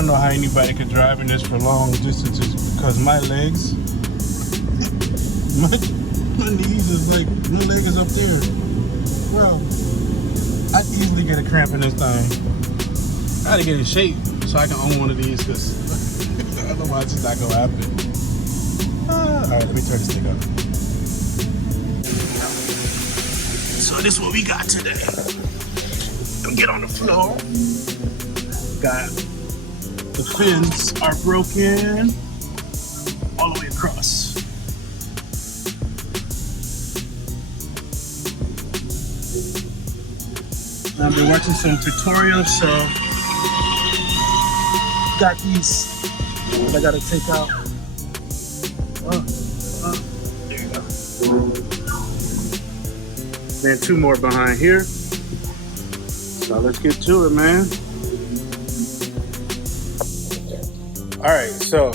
don't know how anybody could drive in this for long distances because my legs, my knees is like, my leg is up there. Bro, I'd easily get a cramp in this thing. I gotta get in shape so I can own one of these because otherwise it's not gonna happen. Alright, let me turn this thing up. So this is what we got today. Don't get on the floor. Got the fins are broken all the way across. I've been watching some tutorials, so got these that I gotta take out. There you go. Then two more behind here. So let's get to it, man. All right, so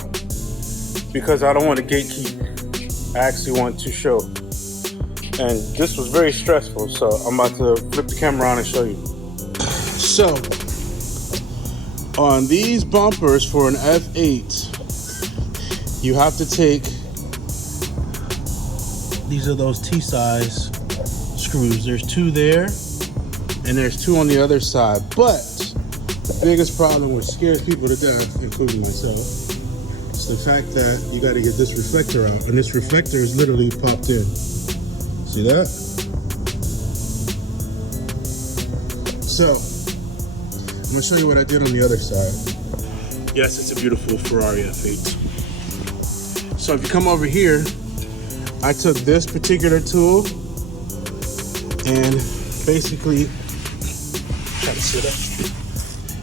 because I don't want to gatekeep, I actually want to show. And this was very stressful, so I'm about to flip the camera on and show you. So, on these bumpers for an F8, you have to take, these are those T-size screws. There's two there, and there's two on the other side. But the biggest problem which scares people to death, including myself, is the fact that you got to get this reflector out, and this reflector is literally popped in. See that? So, I'm gonna show you what I did on the other side. Yes, it's a beautiful Ferrari F8. So if you come over here, I took this particular tool and basically, try to sit up.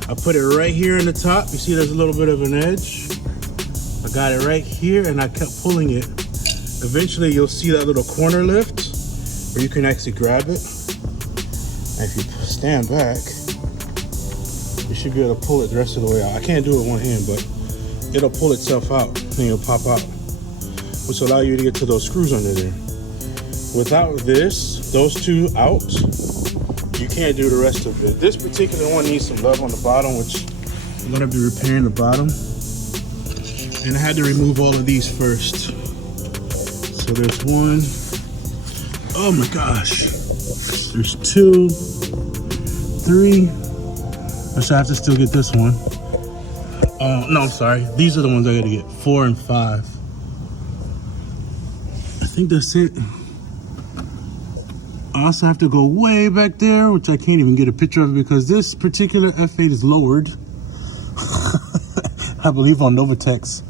I put it right here in the top. You see there's a little bit of an edge. I got it right here and I kept pulling it. Eventually you'll see that little corner lift where you can actually grab it. And if you stand back, you should be able to pull it the rest of the way out. I can't do it with one hand, but it'll pull itself out and it'll pop out, which will allow you to get to those screws under there. Without this, those two out, you can't do the rest of it. This particular one needs some love on the bottom, which I'm gonna be repairing the bottom. And I had to remove all of these first. So there's one. Oh my gosh. There's 2, 3. So I have to still get this one. No, I'm sorry. These are the ones I gotta get. 4 and 5. I think that's it. I also have to go way back there, which I can't even get a picture of because this particular F8 is lowered. I believe on Novatex.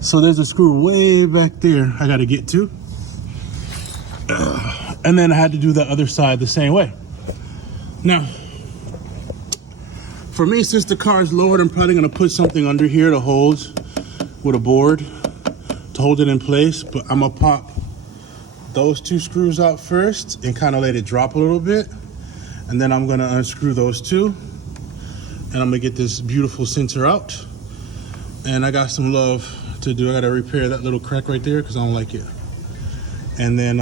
So there's a screw way back there I gotta get to. And then I had to do the other side the same way. Now, for me, since the car is lowered, I'm probably gonna put something under here to hold with a board to hold it in place, but I'm gonna pop those 2 screws out first and kind of let it drop a little bit. And then I'm gonna unscrew those 2 and I'm gonna get this beautiful center out. And I got some love to do. I gotta repair that little crack right there because I don't like it. And then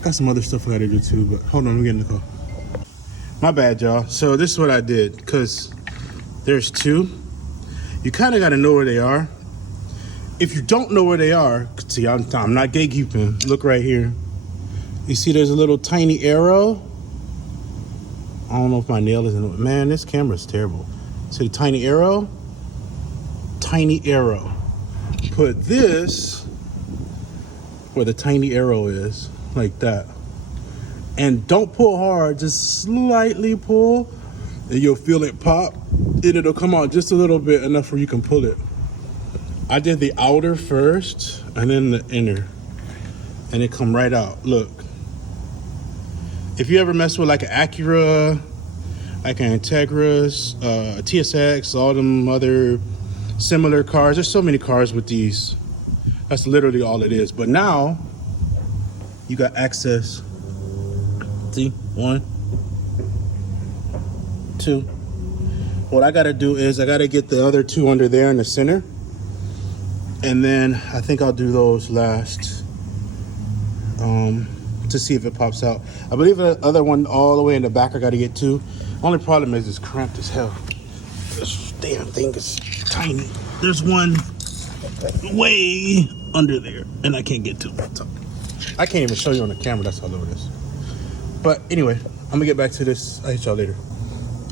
got some other stuff I gotta do too, but hold on, I'm getting the call. My bad, y'all. So this is what I did, because there's 2. You kind of gotta know where they are. If you don't know where they are, see, I'm not gatekeeping. Look right here. You see there's a little tiny arrow. I don't know if my nail is in it. Man, this camera's terrible. See, tiny arrow? Tiny arrow. Put this where the tiny arrow is, like that. And don't pull hard, just slightly pull, and you'll feel it pop. And it'll come out just a little bit, enough where you can pull it. I did the outer first, and then the inner, and it come right out. Look. If you ever mess with like an Acura, like an Integris, a TSX, all them other similar cars, there's so many cars with these. That's literally all it is. But now, you got access. See, 1, 2. What I gotta do is I gotta get the other 2 under there in the center. And then I think I'll do those last to see if it pops out. I believe the other one all the way in the back I gotta get to. Only problem is it's cramped as hell. This damn thing is tiny. There's one way under there, and I can't get to it. I can't even show you on the camera. That's how low it is. But anyway, I'm gonna get back to this. I'll hit y'all later.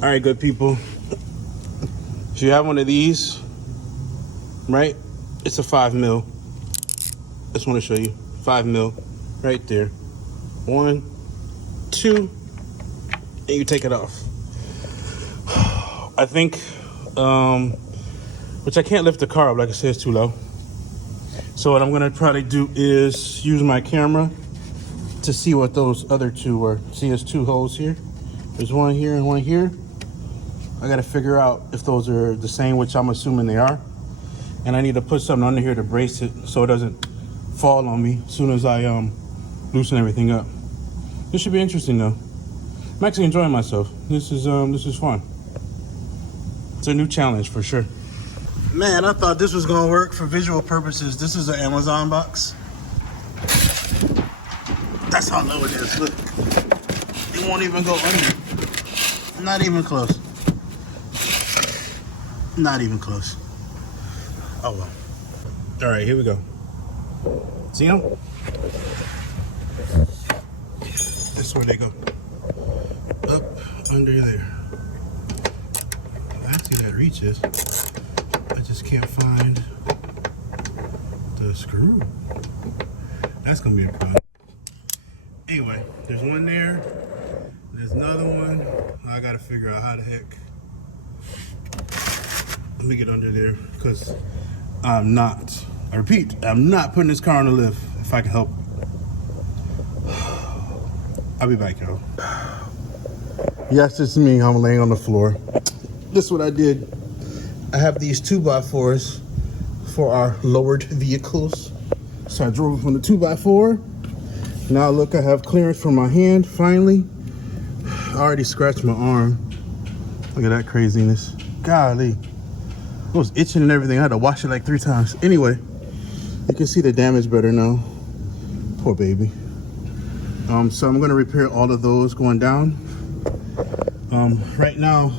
All right, good people. If you have one of these, right? It's a 5 mil. Just want to show you 5 mil right there. 1, 2, and you take it off. I think, which I can't lift the car up, like I said, it's too low. So what I'm gonna probably do is use my camera to see what those other two were. See, there's 2 holes here. There's one here and one here. I gotta figure out if those are the same, which I'm assuming they are. And I need to put something under here to brace it so it doesn't fall on me as soon as I loosen everything up. This should be interesting though. I'm actually enjoying myself. This is fun. It's a new challenge for sure. Man, I thought this was gonna work for visual purposes. This is an Amazon box. That's how low it is, look. It won't even go under. Not even close. Not even close. Oh well. All right, here we go. See them? This is where they go. Up under there. Actually, that reaches. I just can't find the screw. That's gonna be a problem. Anyway, there's one there. There's another one. I gotta figure out how the heck. Let me get under there because I'm not. I repeat, I'm not putting this car on the lift if I can help. I'll be back, y'all. Yes, it's me. I'm laying on the floor. This is what I did. I have these 2x4s for our lowered vehicles. So I drove from the 2x4. Now look, I have clearance from my hand, finally. I already scratched my arm. Look at that craziness. Golly. It was itching and everything. I had to wash it like 3 times. Anyway, you can see the damage better now. Poor baby. So I'm gonna repair all of those going down. Right now,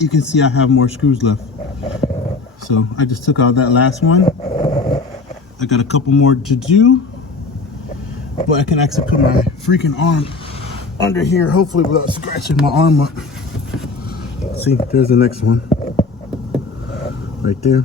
you can see I have more screws left. So I just took out that last one. I got a couple more to do, but I can actually put my freaking arm under here, hopefully without scratching my arm up. See, there's the next one. Right there.